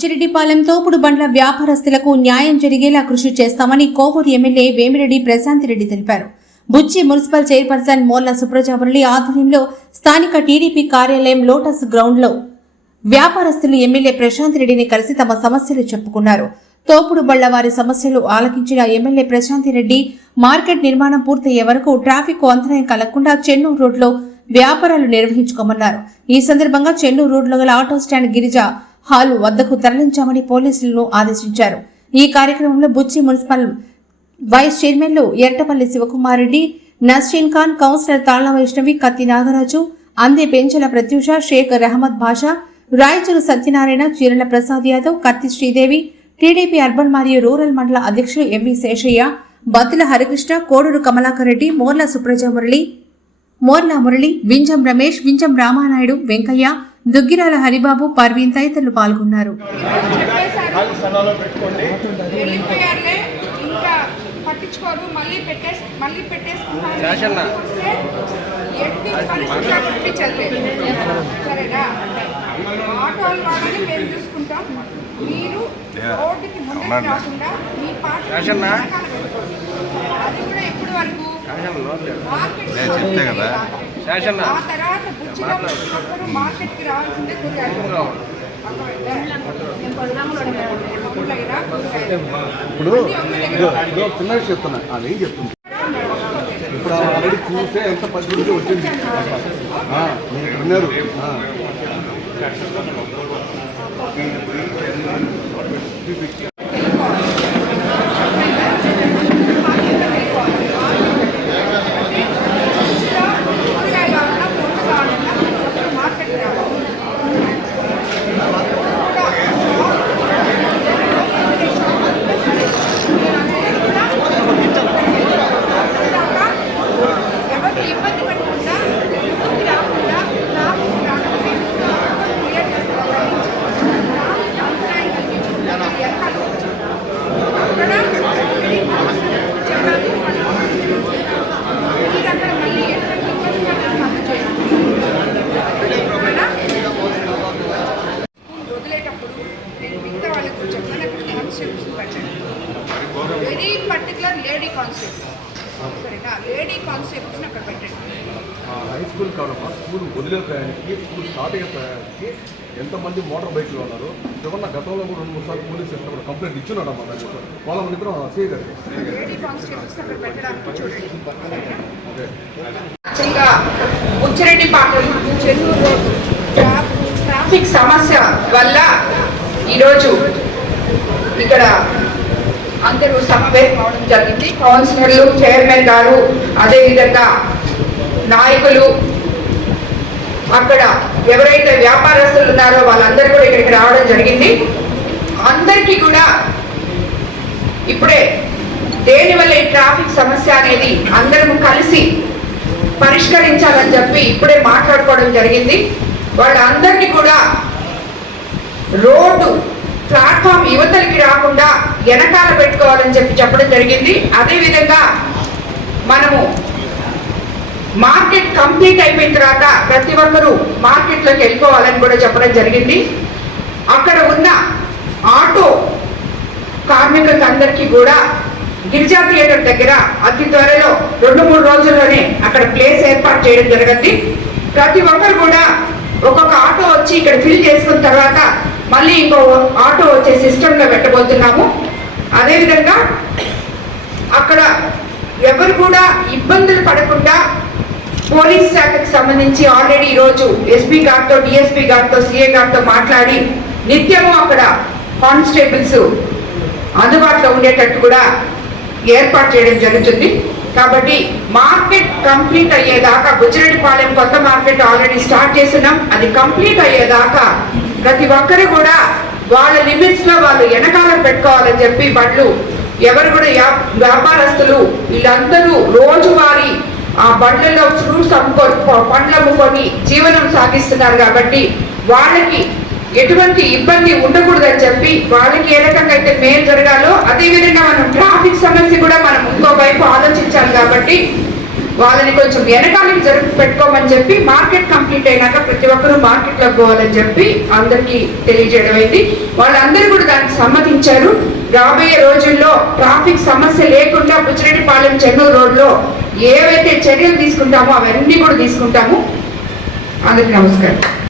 బుచ్చిరెడ్డిపాలెం తోపుడు బండ్ల వ్యాపారస్తులకు న్యాయం జరిగేలా కృషి చేస్తామని కోవూరు ఎమ్మెల్యే వేమిరెడ్డి ప్రశాంతిరెడ్డి తెలిపారు. బుచ్చి మున్సిపల్ చైర్పర్సన్ మోర్ల సుప్రజామురళి ఆధ్వర్యంలో స్థానిక టీడీపీ కార్యాలయం లోటస్ గ్రౌండ్లో వ్యాపారస్తులు ఎమ్మెల్యే ప్రశాంతిరెడ్డిని కలిసి తమ సమస్యలు చెప్పుకున్నారు. తోపుడు బళ్ల వారి సమస్యలు ఆలకించిన ఎమ్మెల్యే ప్రశాంతిరెడ్డి మార్కెట్ నిర్మాణం పూర్తయ్యే వరకు ట్రాఫిక్ అంతరాయం కలగకుండా చెన్నూరు రోడ్లో వ్యాపారాలు నిర్వహించుకోమన్నారు. ఈ సందర్భంగా చెన్నూరు రోడ్లో గల ఆటో స్టాండ్ గిరిజ హాలు వద్దకు తరలించామని పోలీసులను ఆదేశించారు. ఈ కార్యక్రమంలో బుచ్చి మున్సిపల్ వైస్ చైర్మన్లు ఎర్టపల్లి శివకుమార్ రెడ్డి, నస్రీన్ ఖాన్, కౌన్సిలర్ తాళ్ల వైష్ణవి, కత్తి నాగరాజు, అందే పెంచల ప్రత్యూష, షేక్ రహమద్ భాషా, రాయచూరు సత్యనారాయణ, చీరల ప్రసాద్ యాదవ్, కత్తి శ్రీదేవి, టీడీపీ అర్బన్ మరియు రూరల్ మండల అధ్యక్షులు ఎంవి శేషయ్య, బత్తుల హరికృష్ణ, కోడూరు కమలాకర్ రెడ్డి, మోర్ల సుప్రజామురళి, మోర్ల మురళి, వింజం రమేష్, వింజం రామానాయుడు, వెంకయ్య, దుగ్గిరాల హరిబాబు, పర్వీన్ తదితరులు పాల్గొన్నారు. మీరు రోడ్డుకి ముందుకు రాకుండా మీ పార్టీ అది కూడా ఎప్పటి వరకు ఆ తర్వాత బుచ్చిలో మార్కెట్కి రావాల్సిందే ఇప్పుడు చిన్న చెప్తున్నా అదేం చెప్తున్నా ఇప్పుడు ఆల్రెడీ చూస్తే ఎంత పరిస్థితి వచ్చింది విన్నారు. వెరీ పర్టికులర్ లేడీ కాన్సెప్ట్, సరేనా? లేడీ కాన్సెప్ట్స్ని అక్కడ పెట్టండి. హై స్కూల్ కావడమ్మా, స్కూల్ వదిలే ప్రయాణికి, స్కూల్ స్టార్ట్ అయ్యే ప్రయాణికి ఎంతమంది మోటార్ బైక్లు ఉన్నారు. చివరిన గతంలో కూడా 2-3 సార్లు పోలీస్ స్టేషన్ కూడా కంప్లైంట్ ఇచ్చున్నాడమ్మా. దాని వాళ్ళ మన ఇద్దరం చేయగలి లేడీ కాన్సెప్ట్స్ అక్కడ పెట్టడానికి చూడండి. యాక్చువల్గా బుచ్చిరెడ్డిపాలెం చెన్నూరు రోడ్డు ట్రాఫిక్ సమస్య వల్ల ఈరోజు ఇక్కడ అందరూ సమావేశం అవడం జరిగింది. కౌన్సిలర్లు, చైర్మన్ గారు, అదేవిధంగా నాయకులు, అక్కడ ఎవరైతే వ్యాపారస్తులు ఉన్నారో వాళ్ళందరూ కూడా ఇక్కడికి రావడం జరిగింది. అందరికీ కూడా ఇప్పుడే దేనివల్ల ఈ ట్రాఫిక్ సమస్య అనేది అందరం కలిసి పరిష్కరించాలని చెప్పి ఇప్పుడే మాట్లాడుకోవడం జరిగింది. వాళ్ళందరినీ కూడా రోడ్డు ప్లాట్ఫామ్ యువతలకి రాకుండా వెనకాల పెట్టుకోవాలని చెప్పడం జరిగింది. అదేవిధంగా మనము మార్కెట్ కంప్లీట్ అయిపోయిన తర్వాత ప్రతి ఒక్కరూ మార్కెట్లోకి వెళ్ళిపోవాలని కూడా చెప్పడం జరిగింది. అక్కడ ఉన్న ఆటో కార్మికులందరికీ కూడా గిరిజా థియేటర్ దగ్గర అతి త్వరలో 2-3 రోజుల్లోనే అక్కడ ప్లేస్ ఏర్పాటు చేయడం జరిగింది. ప్రతి ఒక్కరు కూడా ఒక్కొక్క ఆటో వచ్చి ఇక్కడ ఫిల్ చేసుకున్న తర్వాత మళ్ళీ ఇంకో ఆటో వచ్చే సిస్టంలో పెట్టబోతున్నాము. అదేవిధంగా అక్కడ ఎవరు కూడా ఇబ్బందులు పడకుండా పోలీస్ శాఖకు సంబంధించి ఆల్రెడీ ఈరోజు ఎస్పీ గారితో, డిఎస్పీ గారితో, సిఏ గారితో మాట్లాడి నిత్యము అక్కడ కానిస్టేబుల్స్ అందుబాటులో ఉండేటట్టు కూడా ఏర్పాటు చేయడం జరుగుతుంది. కాబట్టి మార్కెట్ కంప్లీట్ అయ్యేదాకా బుచ్చిరెడ్డిపాలెం కొత్త మార్కెట్ ఆల్రెడీ స్టార్ట్ చేస్తున్నాం. అది కంప్లీట్ అయ్యేదాకా ప్రతి ఒక్కరు కూడా వాళ్ళ లిమిట్స్ లో వాళ్ళు వెనకాల పెట్టుకోవాలని చెప్పి బళ్ళు ఎవరు కూడా వ్యాపారస్తులు వీళ్ళందరూ రోజువారీ ఆ బండ్లలో ఫ్రూట్స్ అమ్ముకొని, పండ్లు అమ్ముకొని జీవనం సాగిస్తున్నారు. కాబట్టి వాళ్ళకి ఎటువంటి ఇబ్బంది ఉండకూడదని చెప్పి వాళ్ళకి ఏ రకంగా అయితే మేలు జరగాలో అదేవిధంగా మనం ట్రాఫిక్ సమస్య కూడా మనం ఇంకో వైపు ఆలోచించాలి. కాబట్టి వాళ్ళని కొంచెం వెనకాలకి జరుపు పెట్టుకోమని చెప్పి మార్కెట్ కంప్లీట్ అయినాక ప్రతి ఒక్కరూ మార్కెట్లోకి పోవాలని చెప్పి అందరికీ తెలియజేయడం అయింది. వాళ్ళందరూ కూడా దానికి సమ్మతించారు. రాబోయే రోజుల్లో ట్రాఫిక్ సమస్య లేకుండా బుచ్చిరెడ్డిపాలెం చెన్నూరు రోడ్లో ఏవైతే చర్యలు తీసుకుంటామో అవన్నీ కూడా తీసుకుంటాము. అందరికీ నమస్కారం.